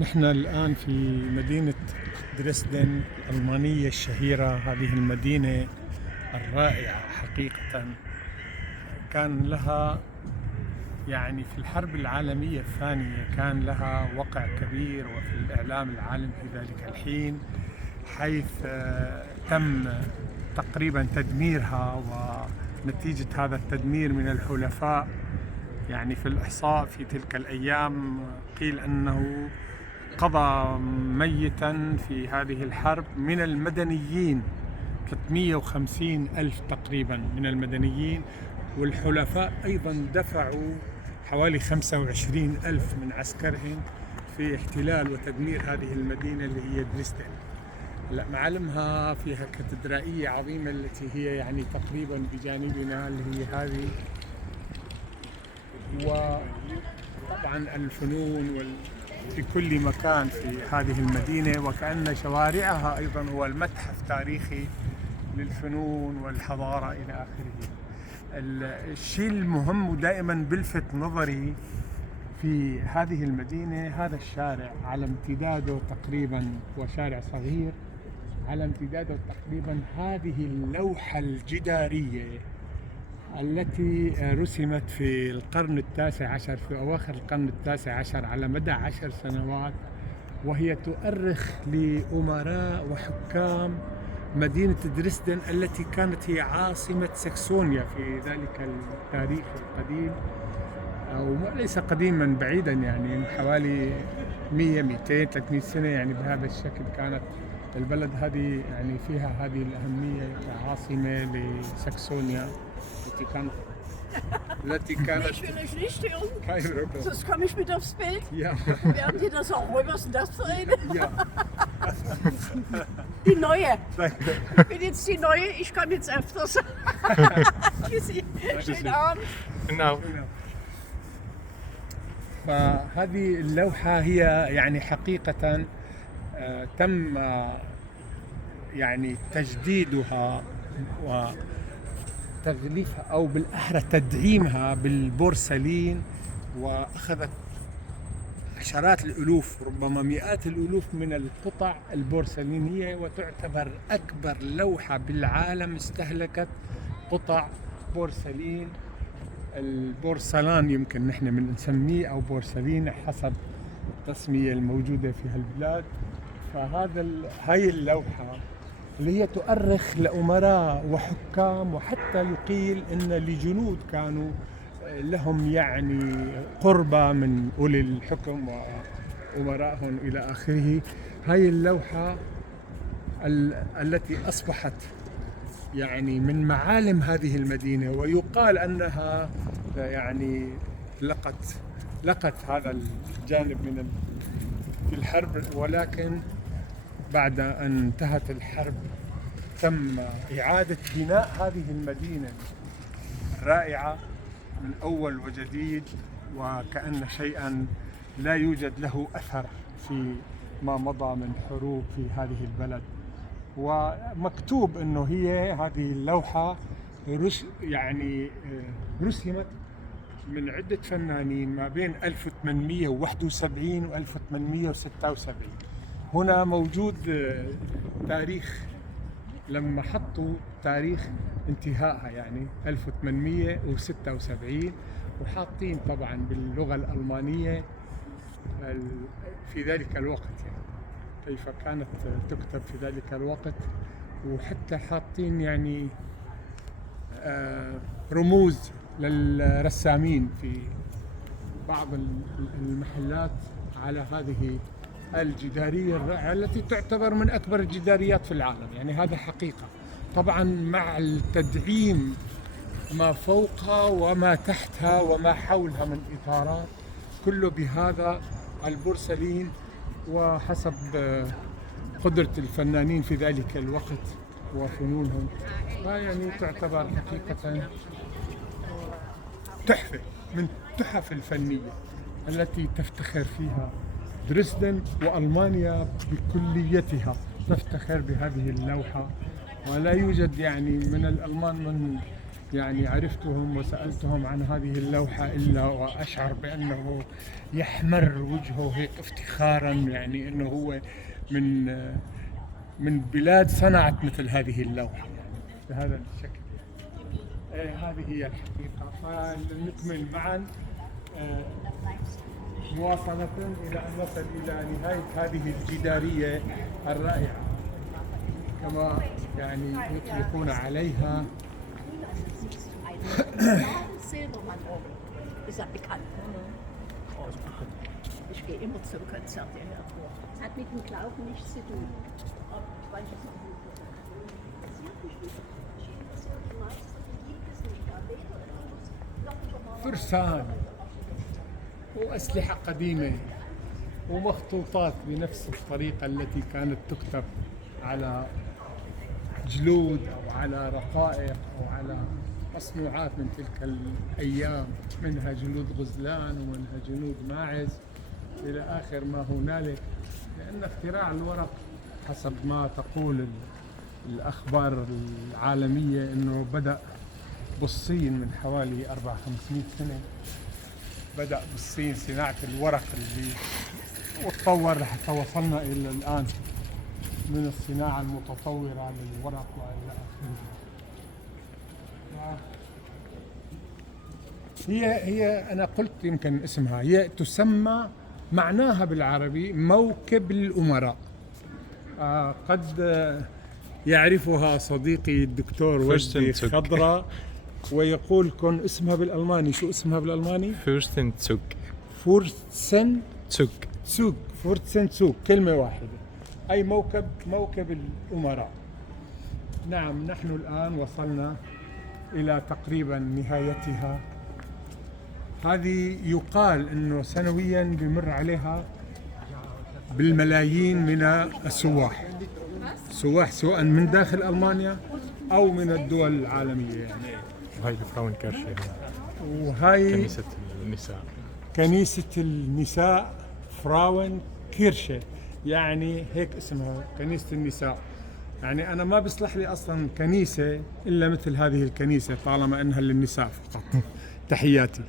نحن الآن في مدينة دريسدن الألمانية الشهيرة. هذه المدينة الرائعة حقيقة كان لها في الحرب العالمية الثانية كان لها وقع كبير وفي الإعلام العالمي في ذلك الحين، حيث تم تقريبا تدميرها، ونتيجة هذا التدمير من الحلفاء في الإحصاء في تلك الأيام قيل أنه قضى ميتا في هذه الحرب من المدنيين 350 ألف تقريبا من المدنيين، والحلفاء أيضا دفعوا حوالي 25 ألف من عسكرهم في احتلال وتدمير هذه المدينة اللي هي دريسدن. معالمها فيها كاتدرائية عظيمة التي هي تقريبا بجانبنا اللي هي هذه، وطبعا الفنون في كل مكان في هذه المدينة، وكأن شوارعها أيضا هو المتحف التاريخي للفنون والحضارة إلى آخره. الشيء المهم ودائما بلفت نظري في هذه المدينة هذا الشارع على امتداده تقريبا، وشارع صغير على امتداده تقريبا، هذه اللوحة الجدارية التي رسمت في القرن التاسع عشر، في أواخر القرن التاسع عشر على مدى 10 سنوات، وهي تؤرخ لأمراء وحكام مدينة دريسدن التي كانت هي عاصمة ساكسونيا في ذلك التاريخ القديم، أو ليس قديما بعيدا، حوالي 100 200 300 سنة بهذا الشكل كانت البلد هذه فيها هذه الأهمية كعاصمة لساكسونيا التي كانت Ich will euch nicht stören, kein Problem. sonst komme ich mit aufs Bild. Ja. Während ihr das auch, was ist denn das für eine? Ja. Die neue. Danke. Ich bin jetzt die neue, ich kann jetzt öfters. Tschüssi, schönen Abend. genau. فهذه اللوحة هي حقيقة تم تجديدها وتغليفها، أو بالأحرى تدعيمها بالبورسلين، وأخذت عشرات الألوف ربما مئات الألوف من القطع البورسلينية، وتعتبر أكبر لوحة بالعالم استهلكت قطع بورسلين. البورسلان يمكن نحن من نسميه أو بورسلين حسب التسمية الموجودة في هالبلاد. هاي اللوحة اللي هي تؤرخ لأمراء وحكام، وحتى يقيل إن لجنود كانوا لهم قربة من أولي الحكم وأمرائهم إلى آخره. هاي اللوحة التي أصبحت من معالم هذه المدينة، ويقال أنها لقت هذا الجانب في الحرب، ولكن بعد أن انتهت الحرب تم إعادة بناء هذه المدينة الرائعة من أول وجديد، وكأن شيئا لا يوجد له أثر في ما مضى من حروب في هذه البلد. ومكتوب انه هي هذه اللوحة رسمت من عدة فنانين ما بين 1871 و 1876. هنا موجود تاريخ لما حطوا تاريخ انتهائها 1876، وحاطين طبعا باللغة الألمانية في ذلك الوقت كيف كانت تكتب في ذلك الوقت، وحتى حاطين رموز للرسامين في بعض المحلات على هذه الجدارية الرائعة التي تعتبر من أكبر الجداريات في العالم. هذا حقيقة، طبعا مع التدعيم ما فوقها وما تحتها وما حولها من إطارات، كله بهذا البورسلين وحسب قدرة الفنانين في ذلك الوقت وفنونهم. تعتبر حقيقة تحفة من التحف الفنية التي تفتخر فيها دريسدن، وألمانيا بكليتها تفتخر بهذه اللوحة. ولا يوجد من الألمان من يعني عرفتهم وسألتهم عن هذه اللوحة إلا وأشعر بأنه يحمر وجهه هيك افتخارا، يعني أنه هو من بلاد صنعت مثل هذه اللوحة يعني بهذا الشكل. هذه هي الحقيقة. فنكمل معا مواصلة إلى أن نصل إلى نهاية هذه الجدارية الرائعة كما يعني يطلقون عليها. Silbermann oben. Ist ja bekannt. Ich gehe immer zum Konzert in der Tour. Hat mit dem Glauben nichts zu tun. Aber ich weiß es noch nicht. فرسان وأسلحة قديمة ومخطوطات بنفس الطريقة التي كانت تكتب على جلود أو على رقائق أو على مصنوعات من تلك الأيام، منها جلود غزلان ومنها جلود ماعز إلى آخر ما هنالك. لأن اختراع الورق حسب ما تقول الأخبار العالمية أنه بدأ بالصين من حوالي 400-500 سنة. بدأ بالصين صناعة الورق اللي وتطور لحتى وصلنا إلى الآن من الصناعة المتطورة للورق وإلى آخره. هي أنا قلت يمكن اسمها، هي تسمى معناها بالعربي موكب الأمراء. قد يعرفها صديقي الدكتور وجدي خضراء ويقول كن اسمها بالألماني. شو اسمها بالألماني؟ Fürstenzug. فورتسنزوغ. فورتسنزوغ كلمة واحدة، أي موكب الأمراء. نعم، نحن الآن وصلنا إلى تقريبا نهايتها. هذه يقال أنه سنويا بمر عليها بالملايين من السواح، سواء من داخل ألمانيا أو من الدول العالمية يعني. وهي الفراونكيرشة، وهي كنيسة النساء. كنيسة النساء فراون كيرشة، يعني هيك اسمها كنيسة النساء. يعني أنا ما بيصلح لي أصلا كنيسة إلا مثل هذه الكنيسة طالما أنها للنساء فقط. تحياتي.